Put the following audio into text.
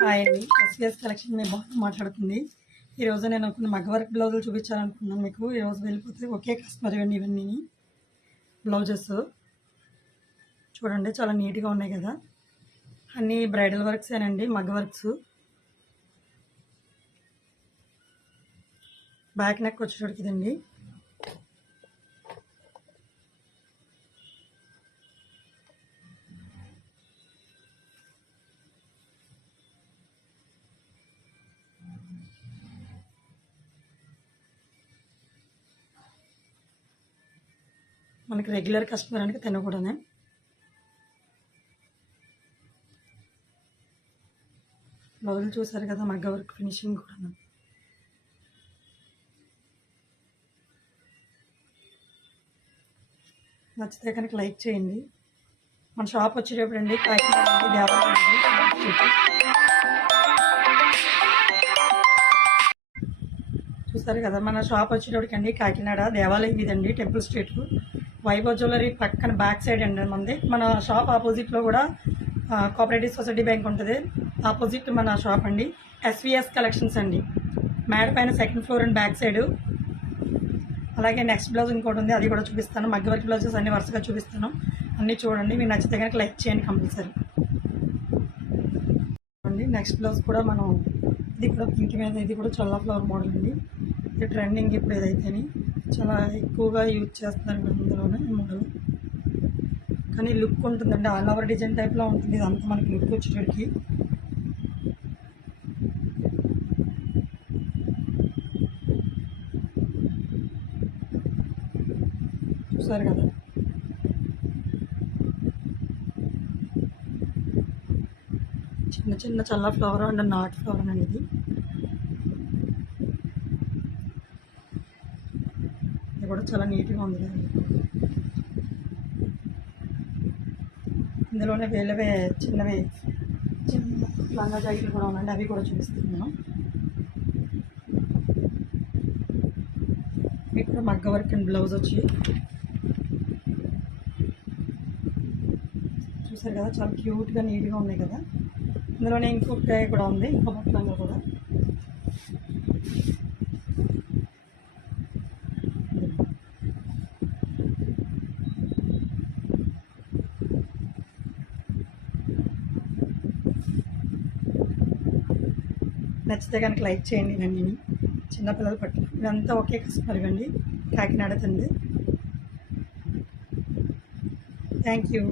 Hi అండి. SVS collection మీ బాగా మాట్లాడుతుంది. ఈరోజు నేను కొన్ని మగ్గ వర్క్ బ్లౌజులు చూపించాలనుకున్నాను మీకు. ఈరోజు వెళ్ళిపోతే ఒకే కస్టమర్ ఇవన్నీ ఇవన్నీ బ్లౌజెస్. చూడండి చాలా నీట్గా ఉన్నాయి కదా. అన్నీ బ్రైడల్ వర్క్సేనండి మగ్గ వర్క్స్ బ్యాక్ నెక్ వచ్చేటోడికి మనకి రెగ్యులర్ కస్టమర్ అంటే తినకూడనే బ్లౌజులు చూసారు కదా మగ్గ వర్క్ ఫినిషింగ్ కూడా నచ్చితే కనుక లైక్ చేయండి. మన షాప్ వచ్చేటప్పుడు అండి కాకినాడ దేవాలయం అండి. చూసారు కదా మన షాప్ వచ్చేటప్పటికండి కాకినాడ దేవాలయం ఇదండి టెంపుల్ స్ట్రీట్ వైభవ్ జ్యువెలరీ పక్కన బ్యాక్ సైడ్ అండి మనది. మన షాప్ ఆపోజిట్లో కూడా కోఆపరేటివ్ సొసైటీ బ్యాంక్ ఉంటుంది. ఆపోజిట్ మన షాప్ అండి. ఎస్విఎస్ కలెక్షన్స్ అండి. మేడ పైన second floor and back side. అలాగే నెక్స్ట్ బ్లౌజ్ ఇంకోటి ఉంది అది కూడా చూపిస్తాను. మగ్గ వర్క్ బ్లౌజెస్ అన్ని వరుసగా చూపిస్తాను. అన్నీ చూడండి మీరు నచ్చితే కనుక లైక్ చేయండి కంపల్సరీ. అండి నెక్స్ట్ బ్లౌజ్ కూడా మనం ఇది కూడా పింక్ మీద ఇది కూడా చల్ల ఫ్లవర్ మోడల్ అండి. ఇది ట్రెండింగ్ ఇప్పుడు ఏదైతేనే చాలా ఎక్కువగా యూజ్ చేస్తున్నారు అందులోనే మోడల్ కానీ లుక్ ఉంటుందండి ఆల్ ఓవర్ డిజైన్ టైప్లో ఉంటుంది ఇదంతా మనకి లుక్ వచ్చేటికి చూసారు కదా? చిన్న చిన్న చల్ల ఫ్లవర్ అండ్ నాట్ ఫ్లవర్ అనేది. ఇది కూడా చాలా నీట్గా ఉంది. ఇందులోనే వేలవే చిన్నవి చిన్న లంగా జాకెట్లు కూడా ఉన్నాయండి. అవి కూడా చూపిస్తున్నాను. ఇక్కడ మగ్గ వర్క్ అండ్ బ్లౌజ్ వచ్చి చూసారు కదా చాలా క్యూట్గా నీట్గా ఉన్నాయి కదా. ఇందులోనే ఇంకొక కూడా ఉంది ఇంకో కూడా. నచ్చితే కనుక లైక్ చేయండి నన్ను. చిన్నపిల్లల పట్ల. ఇదంతా ఒకే కస్టమర్ ఇవ్వండి కాకినాడ తండ్రి. Thank you.